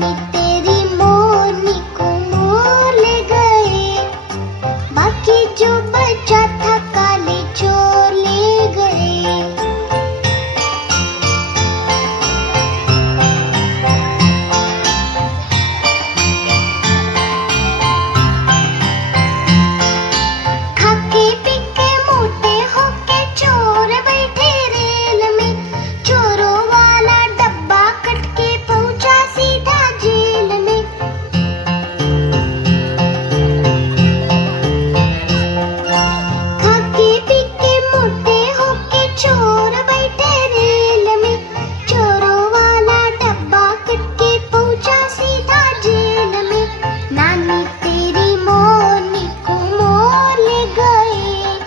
नानी तेरी मोरनी को मोर ले गए, बाकी जो बचा था काले चोर ले गए। खाके पी के मोटे होके चोर बैठे रेल में, चोरों वाला डब्बा कट के पहुंचा सीधा जेल में। खाके पी के मोटे होके चोर बैठे रेल में, चोरों वाला डब्बा कट के पहुंचा सीधा जेल में। नानी तेरी मोरनी को मोर ले गए,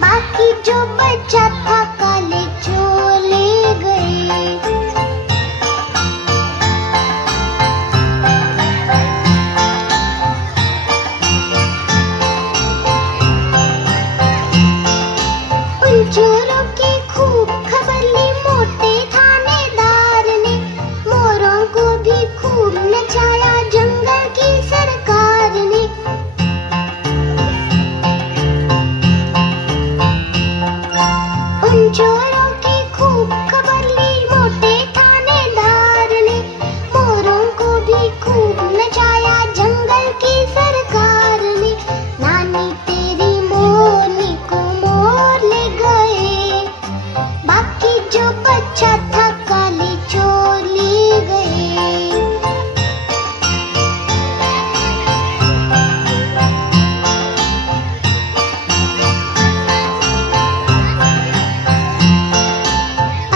बाकी जो बचा था काले चोर ले गए। उन चोरों की खूब खबर ली मोटे थानेदार ने, मोरों को भी खूब नचाया जंगल की सरकार ने। उन चोरों की खूब खबर ली मोटे थानेदार ने, मोरों को भी खूब नचाया जंगल की सरकार ने। नानी तेरी मोरनी को मोर ले गए, बाकी जो बचा था काले चोर ले गए।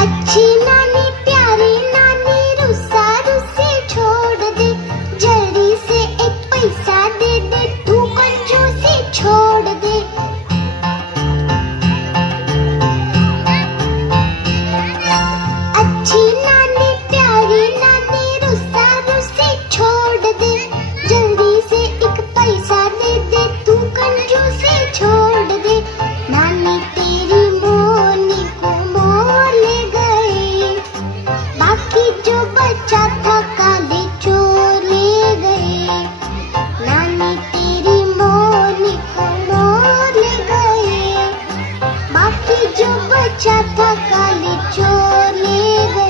अच्छी नानी प्यारी नानी रुस्सा रुस्सी छोड़ दे, जल्दी से एक पैसा दे दे, तू कंजूसी छोड़ दे। अच्छी नानी प्यारी नानी रुस्सा रुस्सी छोड़ दे, जल्दी से एक पैसा दे दे, तू कंजूसी छोड़ दे। नानी तेरी मोरनी को मोर ले गए, बाकी जो बचा था काले चोर ले गए। नानी तेरी मोरनी को मोर ले गए, बाकी जो बचा था काले चोर ले गए।